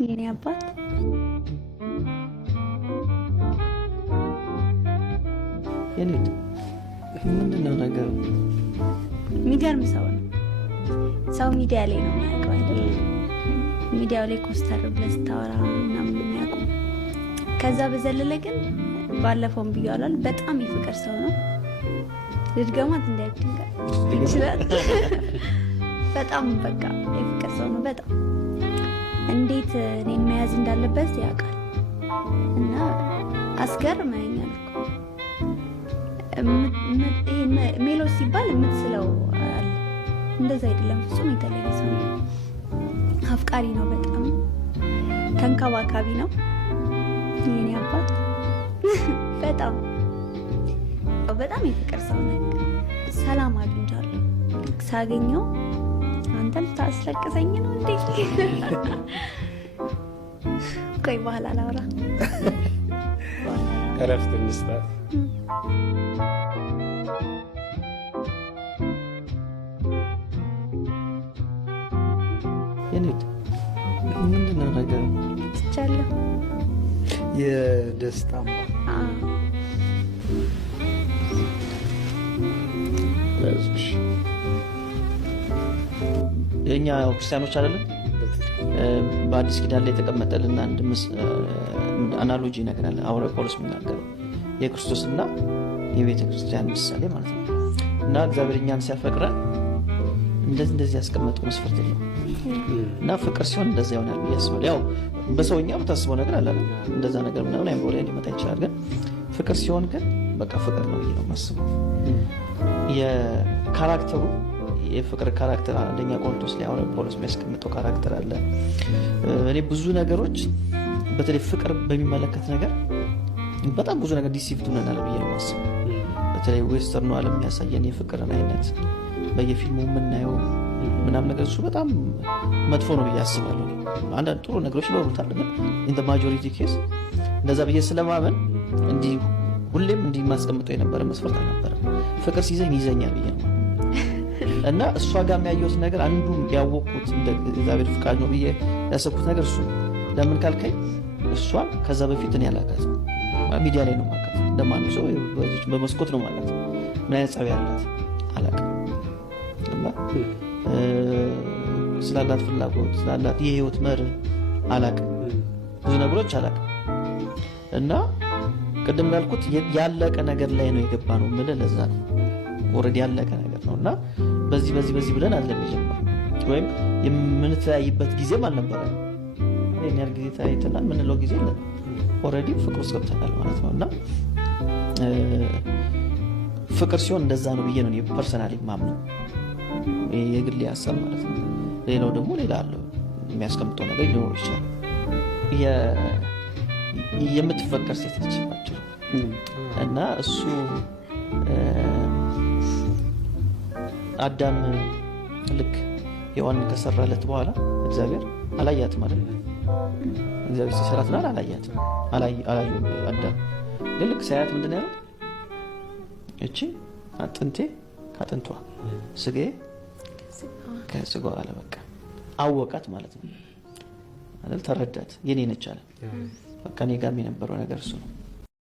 የኔ አባት የኔት ምንድነው ነገሩ? የሚገርም ሰው ነው። ሰው ሚዲያ ላይ ነው የሚያውቀው አይደል? ሚዲያው ላይ ኮስተር ብለህ ስታወራ ምናምን የሚያውቀው። ከዛ በዘለለ ግን ባለፈውም ብያለሁ፣ በጣም የፍቅር ሰው ነው። ልድገማት እንዳይደንጋ ይችላል። በጣም በቃ የፍቅር ሰው ነው። በጣም እንዴት እኔን መያዝ እንዳለበት ያውቃል እና አስገርመኛል እኮ ሜሎስ ሲባል የምትስለው አለ። እንደዛ አይደለም፣ ፍጹም የተለየ ሰው ነው። አፍቃሪ ነው፣ በጣም ተንከባካቢ ነው የኔ አባት። በጣም የፍቅር ሰው ነው። ሰላም አግኝቻለሁ። ሳገኘው አንተ ልታስለቅሰኝ ነው እንዴ? ቆይ በኋላ ላውራ። እረፍት እንስጣት። የኔት ምንድነው ነገሩ? ትቻለሁ የደስታ የኛ ክርስቲያኖች አይደለም በአዲስ ኪዳን ላይ የተቀመጠልና አንድ አናሎጂ ይነግራል። ሐዋርያው ጳውሎስ የሚናገረው የክርስቶስና የቤተ ክርስቲያን ምሳሌ ማለት ነው። እና እግዚአብሔር እኛን ሲያፈቅረን እንደዚህ ያስቀመጠው መስፈርት ነው። እና ፍቅር ሲሆን እንደዛ ይሆናል ብዬ አስባለሁ። ያው በሰውኛ የምታስበው ነገር አለ፣ እንደዛ ነገር ምናምን አይምሮ ላይ ሊመጣ ይችላል። ግን ፍቅር ሲሆን ግን በቃ ፍቅር ነው ብዬ ነው የማስበው። የካራክተሩ የፍቅር ካራክተር አንደኛ ቆሮንቶስ ላይ ሐዋርያው ጳውሎስ የሚያስቀምጠው ካራክተር አለ። እኔ ብዙ ነገሮች በተለይ ፍቅር በሚመለከት ነገር በጣም ብዙ ነገር ዲሲፕሊን ሆነናል ብዬ ነው የማስበው። በተለይ ዌስተርኑ ዓለም የሚያሳየን የፍቅርን አይነት በየፊልሙ የምናየው ምናምን ነገር እሱ በጣም መጥፎ ነው ብዬ አስባለሁ። አንዳንድ ጥሩ ነገሮች ይኖሩታል፣ ግን ኢን ማጆሪቲ ኬስ እንደዛ ብዬ ስለማመን እንዲህ ሁሌም እንዲህ ማስቀምጠው የነበረ መስፈርት አልነበረም። ፍቅር ሲይዘኝ ይዘኛል ብዬ ነው እና እሷ ጋር የሚያየሁት ነገር አንዱ ያወቅኩት እንደ እግዚአብሔር ፍቃድ ነው ብዬ ያሰብኩት ነገር እሱ ነው። ለምን ካልከኝ እሷን ከዛ በፊት እኔ አላውቃትም። ሚዲያ ላይ ነው ማውቃት፣ እንደማንም ሰው በመስኮት ነው ማለት። ምን አይነት ጸባይ ያላት አላውቅም። ስላላት ፍላጎት ስላላት የህይወት መርህ አላውቅም። ብዙ ነገሮች አላውቅም። እና ቅድም ያልኩት ያለቀ ነገር ላይ ነው የገባ ነው የምልህ ለዛ ነው። ኦልሬዲ ያለቀ ነገር ነው እና በዚህ ብለን አይደለም የጀመረው፣ ወይም የምንተያይበት ጊዜም አልነበረም። ይሄን ያህል ጊዜ ተያይተናል ምንለው ጊዜ የለም። ኦልሬዲ ፍቅር ውስጥ ገብተናል ማለት ነው። እና ፍቅር ሲሆን እንደዛ ነው ብዬ ነው ፐርሰናሊ ማምነው። የግሌ ሀሳብ ማለት ነው። ሌላው ደግሞ ሌላ አለው የሚያስቀምጠው ነገር ሊኖር ይችላል። የምትፈቀር ሴት ልጅ ናቸው እና እሱ አዳም ልክ ሔዋንን ከሰራለት በኋላ እግዚአብሔር አላያትም አይደል? እግዚአብሔር ሲሰራት ነው አላያትም። አላየም አዳም ግን ልክ ሳያት ምንድን ነው ያለው? እቺ አጥንቴ ከአጥንቷ ስጋዬ ከስጋዋ አለ። በቃ አወቃት ማለት ነው አይደል? ተረዳት። የኔ ነች አለ። በቃ እኔ ጋርም የነበረው ነገር እሱ ነው።